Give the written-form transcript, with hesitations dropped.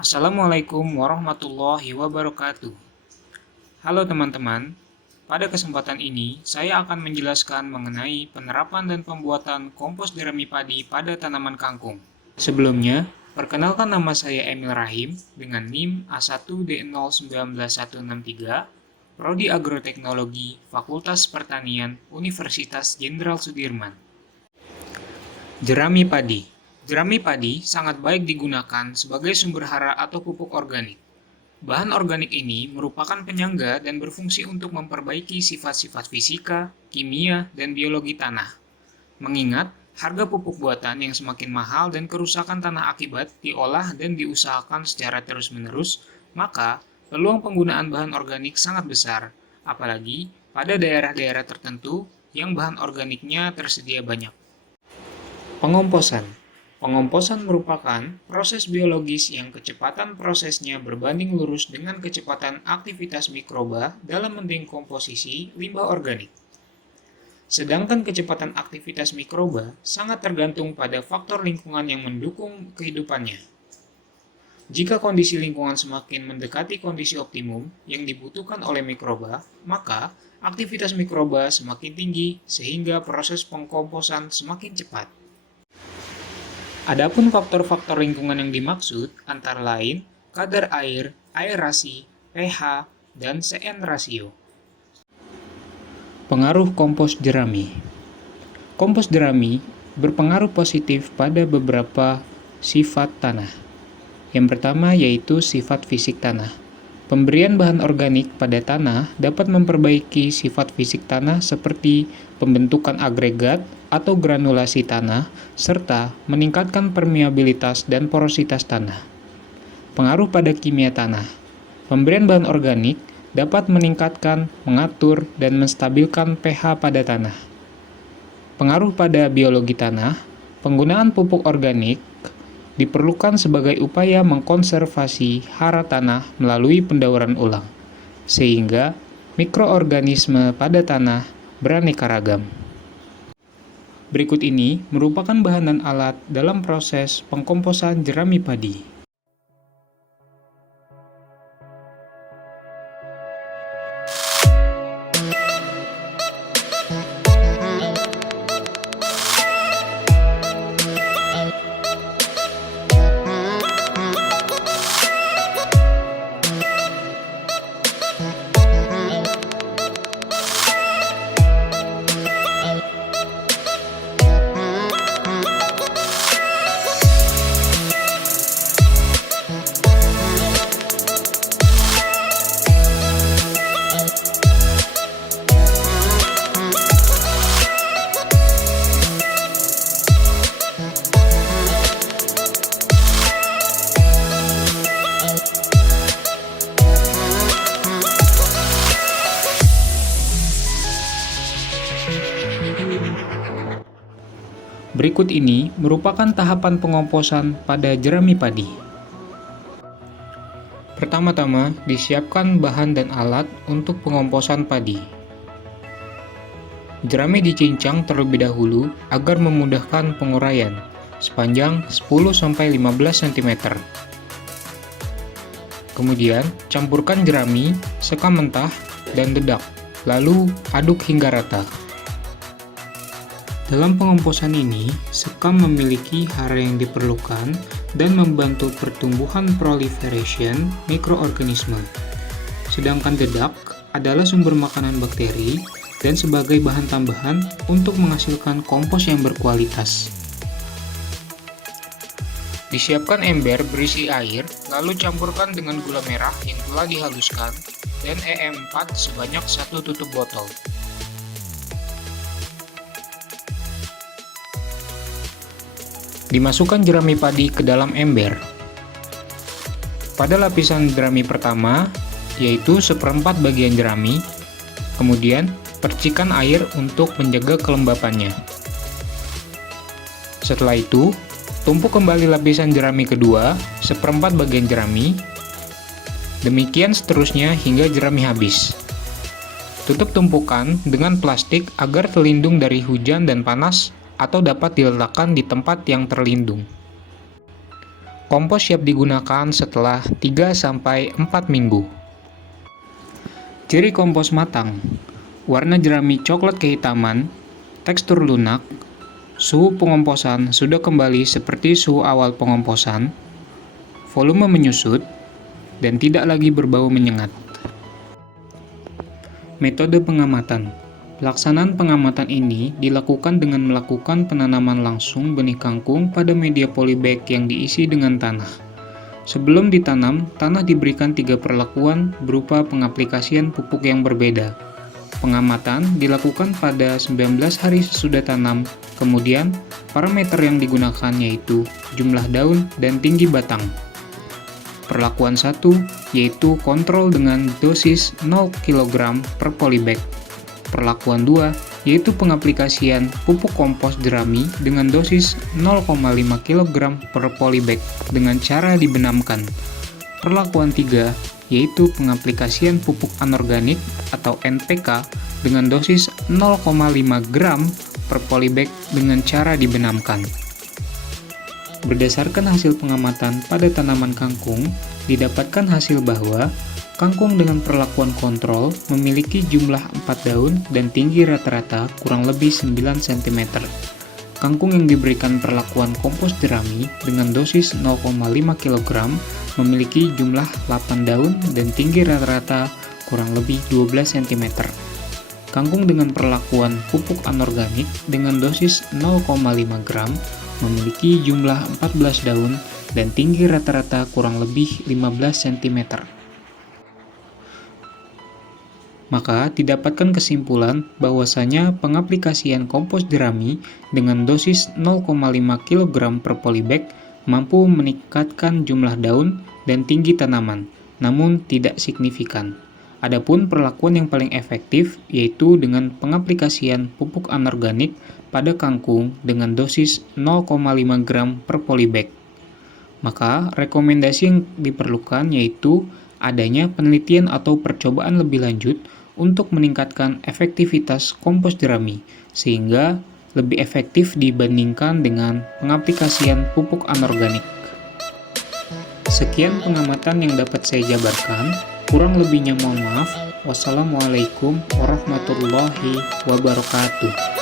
Assalamualaikum warahmatullahi wabarakatuh. Halo teman-teman, pada kesempatan ini saya akan menjelaskan mengenai penerapan dan pembuatan kompos jerami padi pada tanaman kangkung. Sebelumnya, perkenalkan nama saya Emil Rahim dengan NIM A1D019163, Prodi Agroteknologi, Fakultas Pertanian, Universitas Jenderal Sudirman. Jerami padi. Jerami padi sangat baik digunakan sebagai sumber hara atau pupuk organik. Bahan organik ini merupakan penyangga dan berfungsi untuk memperbaiki sifat-sifat fisika, kimia, dan biologi tanah. Mengingat harga pupuk buatan yang semakin mahal dan kerusakan tanah akibat diolah dan diusahakan secara terus-menerus, maka peluang penggunaan bahan organik sangat besar, apalagi pada daerah-daerah tertentu yang bahan organiknya tersedia banyak. Pengomposan. Pengomposan merupakan proses biologis yang kecepatan prosesnya berbanding lurus dengan kecepatan aktivitas mikroba dalam mendengkomposisi limbah organik. Sedangkan kecepatan aktivitas mikroba sangat tergantung pada faktor lingkungan yang mendukung kehidupannya. Jika kondisi lingkungan semakin mendekati kondisi optimum yang dibutuhkan oleh mikroba, maka aktivitas mikroba semakin tinggi sehingga proses pengkomposan semakin cepat. Adapun faktor-faktor lingkungan yang dimaksud antara lain kadar air, aerasi, pH, dan CN rasio. Pengaruh kompos jerami. Kompos jerami berpengaruh positif pada beberapa sifat tanah. Yang pertama yaitu sifat fisik tanah. Pemberian bahan organik pada tanah dapat memperbaiki sifat fisik tanah seperti pembentukan agregat atau granulasi tanah, serta meningkatkan permeabilitas dan porositas tanah. Pengaruh pada kimia tanah. Pemberian bahan organik dapat meningkatkan, mengatur, dan menstabilkan pH pada tanah. Pengaruh pada biologi tanah. Penggunaan pupuk organik diperlukan sebagai upaya mengkonservasi hara tanah melalui pendauran ulang, sehingga mikroorganisme pada tanah beraneka ragam. Berikut ini merupakan bahan dan alat dalam proses pengkomposan jerami padi. Berikut ini merupakan tahapan pengomposan pada jerami padi. Pertama-tama, disiapkan bahan dan alat untuk pengomposan padi. Jerami dicincang terlebih dahulu agar memudahkan penguraian, sepanjang 10-15 cm. Kemudian, campurkan jerami, sekam mentah, dan dedak, lalu aduk hingga rata. Dalam pengomposan ini, sekam memiliki hara yang diperlukan dan membantu pertumbuhan proliferation mikroorganisme. Sedangkan dedak adalah sumber makanan bakteri dan sebagai bahan tambahan untuk menghasilkan kompos yang berkualitas. Disiapkan ember berisi air, lalu campurkan dengan gula merah yang telah dihaluskan dan EM4 sebanyak 1 tutup botol. Dimasukkan jerami padi ke dalam ember. Pada lapisan jerami pertama, yaitu seperempat bagian jerami, kemudian percikan air untuk menjaga kelembapannya. Setelah itu, tumpuk kembali lapisan jerami kedua, seperempat bagian jerami. Demikian seterusnya hingga jerami habis. Tutup tumpukan dengan plastik agar terlindung dari hujan dan panas atau dapat diletakkan di tempat yang terlindung. Kompos siap digunakan setelah 3-4 minggu. Ciri kompos matang: warna jerami coklat kehitaman, tekstur lunak, suhu pengomposan sudah kembali seperti suhu awal pengomposan, volume menyusut, dan tidak lagi berbau menyengat. Metode pengamatan: pelaksanaan pengamatan ini dilakukan dengan melakukan penanaman langsung benih kangkung pada media polybag yang diisi dengan tanah. Sebelum ditanam, tanah diberikan 3 perlakuan berupa pengaplikasian pupuk yang berbeda. Pengamatan dilakukan pada 19 hari sesudah tanam, kemudian parameter yang digunakan yaitu jumlah daun dan tinggi batang. Perlakuan 1 yaitu kontrol dengan dosis 0 kg per polybag. Perlakuan 2 yaitu pengaplikasian pupuk kompos jerami dengan dosis 0,5 kg per polybag dengan cara dibenamkan. Perlakuan 3 yaitu pengaplikasian pupuk anorganik atau NPK dengan dosis 0,5 gram per polybag dengan cara dibenamkan. Berdasarkan hasil pengamatan pada tanaman kangkung, didapatkan hasil bahwa kangkung dengan perlakuan kontrol memiliki jumlah 4 daun dan tinggi rata-rata kurang lebih 9 cm. Kangkung yang diberikan perlakuan kompos jerami dengan dosis 0,5 kg memiliki jumlah 8 daun dan tinggi rata-rata kurang lebih 12 cm. Kangkung dengan perlakuan pupuk anorganik dengan dosis 0,5 gram memiliki jumlah 14 daun dan tinggi rata-rata kurang lebih 15 cm. Maka didapatkan kesimpulan bahwasanya pengaplikasian kompos jerami dengan dosis 0,5 kg per polybag mampu meningkatkan jumlah daun dan tinggi tanaman, namun tidak signifikan. Adapun perlakuan yang paling efektif yaitu dengan pengaplikasian pupuk anorganik pada kangkung dengan dosis 0,5 gram per polybag. Maka rekomendasi yang diperlukan yaitu adanya penelitian atau percobaan lebih lanjut untuk meningkatkan efektivitas kompos jerami sehingga lebih efektif dibandingkan dengan pengaplikasian pupuk anorganik. Sekian pengamatan yang dapat saya jabarkan. Kurang lebihnya mohon maaf. Wassalamualaikum warahmatullahi wabarakatuh.